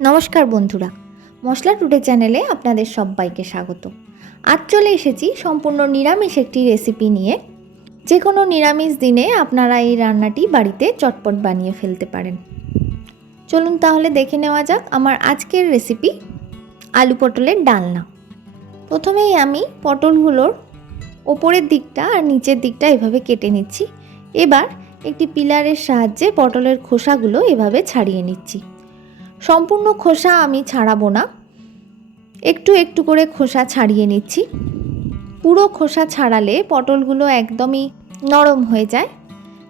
নমস্কার বন্ধুরা, মশলা টুডে চ্যানেলে আপনাদের সবাইকে স্বাগত। আজ চলে এসেছি সম্পূর্ণ নিরামিষ একটি রেসিপি নিয়ে। যে কোনো নিরামিষ দিনে আপনারা এই রান্নাটি বাড়িতে চটপট বানিয়ে ফেলতে পারেন। চলুন তাহলে দেখে নেওয়া যাক আমার আজকের রেসিপি আলু পটলের ডালনা। প্রথমেই আমি পটলগুলোর ওপরের দিকটা আর নিচের দিকটা এভাবে কেটে নিচ্ছি। এবার একটি পিলারের সাহায্যে পটলের খোসাগুলো এভাবে ছাড়িয়ে নিচ্ছি। সম্পূর্ণ খোসা আমি ছাড়াবো না, একটু একটু করে খোসা ছাড়িয়ে নিচ্ছি। পুরো খোসা ছাড়ালে পটলগুলো একদমই নরম হয়ে যায়,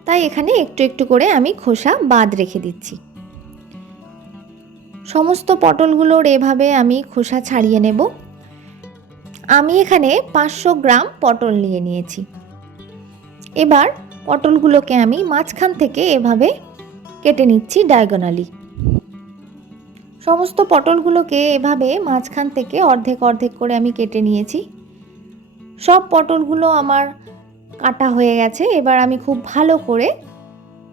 তাই এখানে একটু একটু করে আমি খোসা বাদ রেখে দিচ্ছি। সমস্ত পটলগুলোর এভাবে আমি খোসা ছাড়িয়ে নেব। আমি এখানে 500 গ্রাম পটল নিয়ে নিয়েছি। এবার পটলগুলোকে আমি মাঝখান থেকে এভাবে কেটে নিচ্ছি ডায়াগোনালি। সমস্ত পটলগুলোকে এভাবে মাঝখান থেকে অর্ধেক অর্ধেক করে আমি কেটে নিয়েছি। সব পটলগুলো আমার কাটা হয়ে গেছে। এবার আমি খুব ভালো করে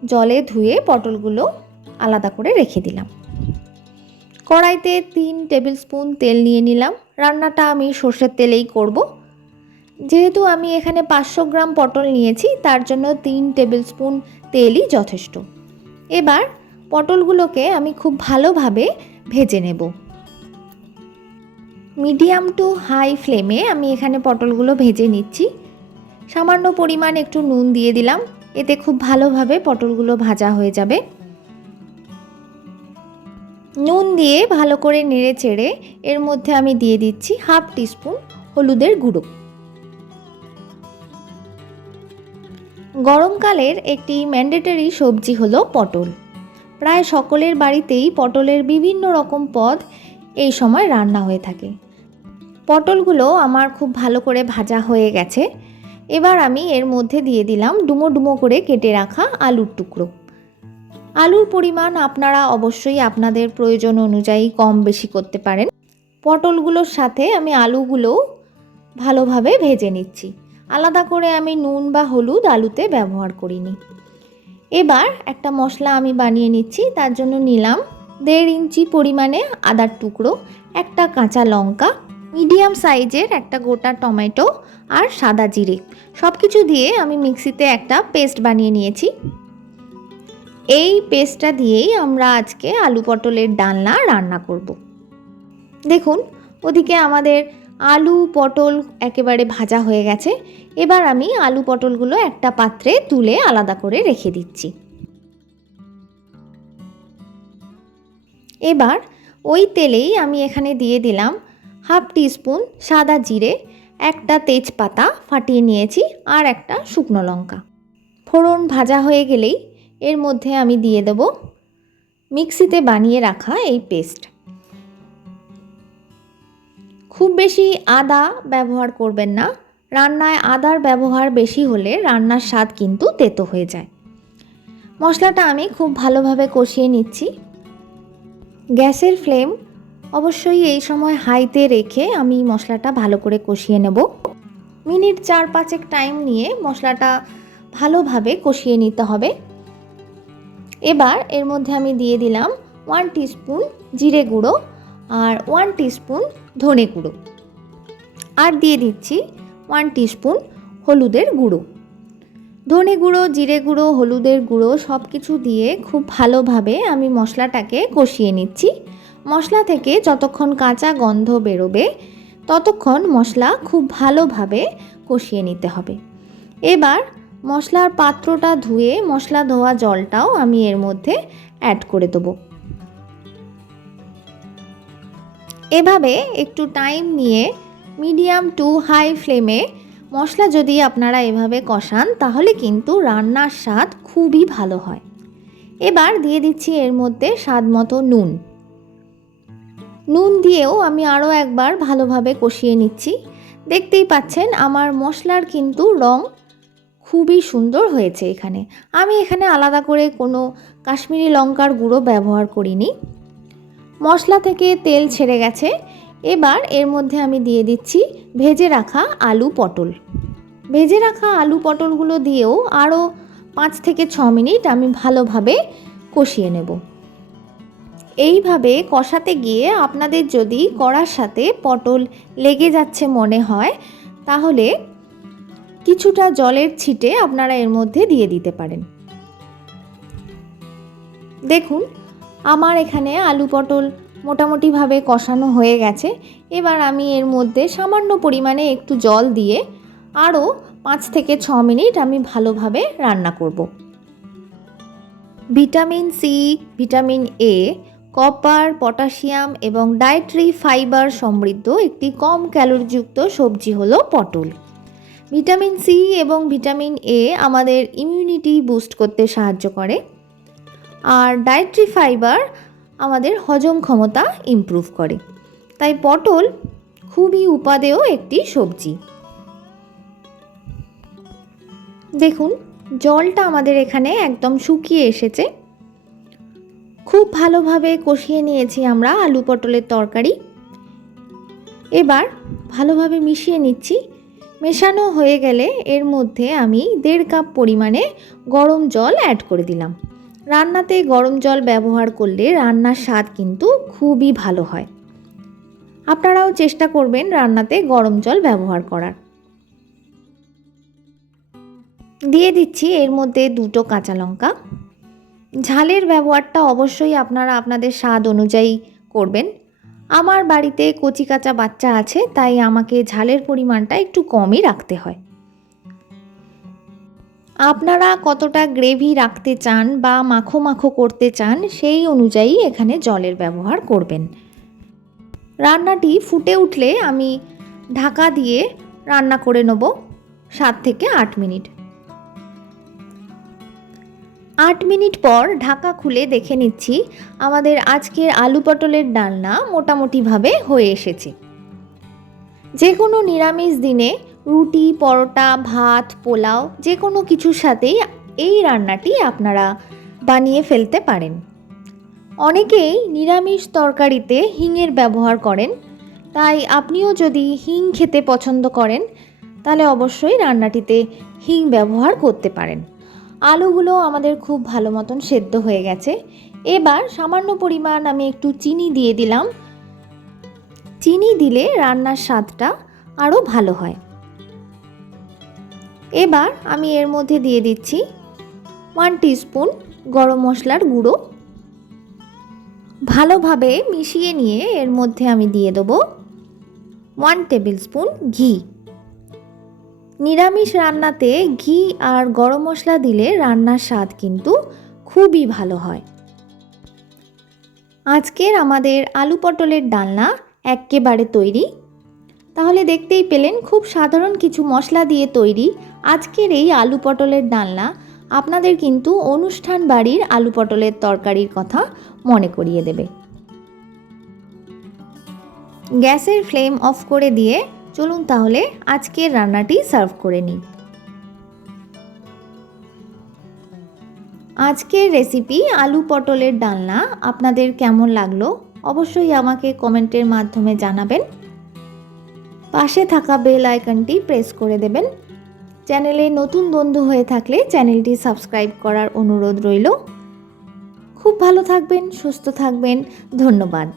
জলে ধুয়ে পটলগুলো আলাদা করে রেখে দিলাম। কড়াইতে 3 টেবিল স্পুন তেল নিয়ে নিলাম। রান্নাটা আমি সর্ষের তেলেই করব। যেহেতু আমি এখানে 500 গ্রাম পটল নিয়েছি, তার জন্য 3 টেবিল স্পুন তেলই যথেষ্ট। এবার পটলগুলোকে আমি খুব ভালোভাবে ভেজে নেব। মিডিয়াম টু হাই ফ্লেমে আমি এখানে পটলগুলো ভেজে নিচ্ছি। সামান্য পরিমাণ একটু নুন দিয়ে দিলাম, এতে খুব ভালোভাবে পটলগুলো ভাজা হয়ে যাবে। নুন দিয়ে ভালো করে নেড়ে চেড়ে এর মধ্যে আমি দিয়ে দিচ্ছি হাফ টিস্পুন হলুদের গুঁড়ো। গরমকালের একটি ম্যান্ডেটরি সবজি হলো পটল। প্রায় সকলের বাড়িতেই পটলের বিভিন্ন রকম পদ এই সময় রান্না হয়ে থাকে। পটলগুলো আমার খুব ভালো করে ভাজা হয়ে গেছে। এবার আমি এর মধ্যে দিয়ে দিলাম ডুমো ডুমো করে কেটে রাখা আলুর টুকরো। আলুর পরিমাণ আপনারা অবশ্যই আপনাদের প্রয়োজন অনুযায়ী কম বেশি করতে পারেন। পটলগুলোর সাথে আমি আলুগুলো ভালোভাবে ভেজে নিচ্ছি। আলাদা করে আমি নুন বা হলুদ আলুতে ব্যবহার করিনি। এবার একটা মশলা আমি বানিয়ে নিচ্ছি। তার জন্য নিলাম 1.5 ইঞ্চি পরিমাণে আদার টুকরো, একটা কাঁচা লঙ্কা, মিডিয়াম সাইজের একটা গোটা টমেটো আর সাদা জিরে। সব কিছু দিয়ে আমি মিক্সিতে একটা পেস্ট বানিয়ে নিয়েছি। এই পেস্টটা দিয়েই আমরা আজকে আলু পটলের ডালনা রান্না করব। দেখুন, ওদিকে আমাদের আলু পটল একেবারে ভাজা হয়ে গেছে। এবার আমি আলু পটলগুলো একটা পাত্রে তুলে আলাদা করে রেখে দিচ্ছি। এবার ওই তেলেই আমি এখানে দিয়ে দিলাম হাফ টিস্পুন সাদা জিরে, একটা তেজপাতা ফাটিয়ে নিয়েছি আর একটা শুকনো লঙ্কা। ফোড়ন ভাজা হয়ে গেলেই এর মধ্যে আমি দিয়ে দেব মিক্সিতে বানিয়ে রাখা এই পেস্ট। খুব বেশি আদা ব্যবহার করবেন না। রান্নায় আদার ব্যবহার বেশি হলে রান্নার স্বাদ কিন্তু তেতো হয়ে যায়। মশলাটা আমি খুব ভালোভাবে কষিয়ে নিচ্ছি। গ্যাসের ফ্লেম অবশ্যই এই সময় হাইতে রেখে আমি মশলাটা ভালো করে কষিয়ে নেব। মিনিট 4-5 টাইম নিয়ে মশলাটা ভালোভাবে কষিয়ে নিতে হবে। এবার এর মধ্যে আমি দিয়ে দিলাম 1 টিস্পুন জিরে গুঁড়ো আর 1 টিস্পুন ধনে গুঁড়ো, আর দিয়ে দিচ্ছি 1 টিস্পুন হলুদের গুঁড়ো। ধনে গুঁড়ো, জিরে গুঁড়ো, হলুদের গুঁড়ো সব কিছু দিয়ে খুব ভালোভাবে আমি মশলাটাকে কষিয়ে নিচ্ছি। মশলা থেকে যতক্ষণ কাঁচা গন্ধ বেরোবে ততক্ষণ মশলা খুব ভালোভাবে কষিয়ে নিতে হবে। এবার মশলার পাত্রটা ধুয়ে মশলা ধোয়া জলটাও আমি এর মধ্যে অ্যাড করে দেবো। এভাবে একটু টাইম নিয়ে মিডিয়াম টু হাই ফ্লেমে মশলা যদি আপনারা এভাবে কষান তাহলে কিন্তু রান্নার স্বাদ খুবই ভালো হয়। এবার দিয়ে দিচ্ছি এর মধ্যে স্বাদ মতো নুন। নুন দিয়েও আমি আরও একবার ভালোভাবে কষিয়ে নিচ্ছি। দেখতেই পাচ্ছেন আমার মশলার কিন্তু রং খুবই সুন্দর হয়েছে। আমি এখানে আলাদা করে কোনো কাশ্মীরি লঙ্কার গুঁড়ো ব্যবহার করিনি। মশলা থেকে তেল ছেড়ে গেছে। এবার এর মধ্যে আমি দিয়ে দিচ্ছি ভেজে রাখা আলু পটল। ভেজে রাখা আলু পটলগুলো দিয়েও আরও 5 থেকে 6 মিনিট আমি ভালোভাবে কষিয়ে নেব। এইভাবে কষাতে গিয়ে আপনাদের যদি কড়ার সাথে পটল লেগে যাচ্ছে মনে হয়, তাহলে কিছুটা জলের ছিটে আপনারা এর মধ্যে দিয়ে দিতে পারেন। দেখুন, আমার এখানে আলু পটল মোটামুটিভাবে কষানো হয়ে গেছে। এবার আমি এর মধ্যে সামান্য পরিমাণে একটু জল দিয়ে আরও 5 থেকে 6 মিনিট আমি ভালোভাবে রান্না করব। Vitamin C, vitamin A, copper, potassium এবং ডায়েটারি ফাইবার সমৃদ্ধ একটি কম ক্যালোরিযুক্ত সবজি হলো পটল। ভিটামিন সি এবং ভিটামিন এ আমাদের ইমিউনিটি বুস্ট করতে সাহায্য করে, আর ডায়েটারি ফাইবার আমাদের হজম ক্ষমতা ইমপ্রুভ করে। তাই পটল খুবই উপাদেয় একটি সবজি। দেখুন, জলটা আমাদের এখানে একদম শুকিয়ে এসেছে। খুব ভালোভাবে কষিয়ে নিয়েছি আমরা আলু পটলের তরকারি। এবার ভালোভাবে মিশিয়ে নিচ্ছি। মেশানো হয়ে গেলে এর মধ্যে আমি 1.5 কাপ পরিমাণে গরম জল অ্যাড করে দিলাম। রান্নাতে গরম জল ব্যবহার করলে রান্নার স্বাদ কিন্তু খুবই ভালো হয়। আপনারাও চেষ্টা করবেন রান্নাতে গরম জল ব্যবহার করার। দিয়ে দিচ্ছি এর মধ্যে 2টো কাঁচা লঙ্কা। ঝালের ব্যবহারটা অবশ্যই আপনারা আপনাদের স্বাদ অনুযায়ী করবেন। আমার বাড়িতে কচি কাঁচা বাচ্চা আছে, তাই আমাকে ঝালের পরিমাণটা একটু কমই রাখতে হয়। আপনারা কতটা গ্রেভি রাখতে চান বা মাখো মাখো করতে চান সেই অনুযায়ী এখানে জলের ব্যবহার করবেন। রান্নাটি ফুটে উঠলে আমি ঢাকা দিয়ে রান্না করে নেব 7 থেকে 8 মিনিট। 8 মিনিট পর ঢাকা খুলে দেখে নিচ্ছি আমাদের আজকের আলু পটলের ডালনা মোটামুটিভাবে হয়ে এসেছে। যে কোনো নিরামিষ দিনে রুটি, পরোটা, ভাত, পোলাও যে কোনো কিছুর সাথেই এই রান্নাটি আপনারা বানিয়ে ফেলতে পারেন। অনেকেই নিরামিষ তরকারিতে হিঙের ব্যবহার করেন, তাই আপনিও যদি হিং খেতে পছন্দ করেন তাহলে অবশ্যই রান্নাটিতে হিং ব্যবহার করতে পারেন। আলুগুলো আমাদের খুব ভালো মতন সেদ্ধ হয়ে গেছে। এবার সামান্য পরিমাণ আমি একটু চিনি দিয়ে দিলাম। চিনি দিলে রান্নার স্বাদটা আরও ভালো হয়। এবার আমি এর মধ্যে দিয়ে দিচ্ছি 1 টিস্পুন গরম মশলার গুঁড়ো। ভালোভাবে মিশিয়ে নিয়ে এর মধ্যে আমি দিয়ে দেবো 1 টেবিল স্পুন ঘি। নিরামিষ রান্নাতে ঘি আর গরম মশলা দিলে রান্নার স্বাদ কিন্তু খুবই ভালো হয়। আজকের আমাদের আলু পটলের ডালনা একেবারে তৈরি। তাহলে দেখতেই পেলেন খুব সাধারণ কিছু মশলা দিয়ে তৈরি আজকের এই আলু পটলের ডালনা আপনাদের কিন্তু অনুষ্ঠান বাড়ির আলু পটলের তরকারির কথা মনে করিয়ে দেবে। গ্যাসের ফ্লেম অফ করে দিয়ে চলুন তাহলে আজকের রান্নাটি সার্ভ করে নিই। আজকের রেসিপি আলু পটলের ডালনা আপনাদের কেমন লাগলো অবশ্যই আমাকে কমেন্টের মাধ্যমে জানাবেন। পাশে থাকা বেল আইকনটি প্রেস করে দেবেন। চ্যানেলে নতুন বন্ধু হয়ে থাকলে চ্যানেলটি সাবস্ক্রাইব করার অনুরোধ রইল। খুব ভালো থাকবেন, সুস্থ থাকবেন। ধন্যবাদ।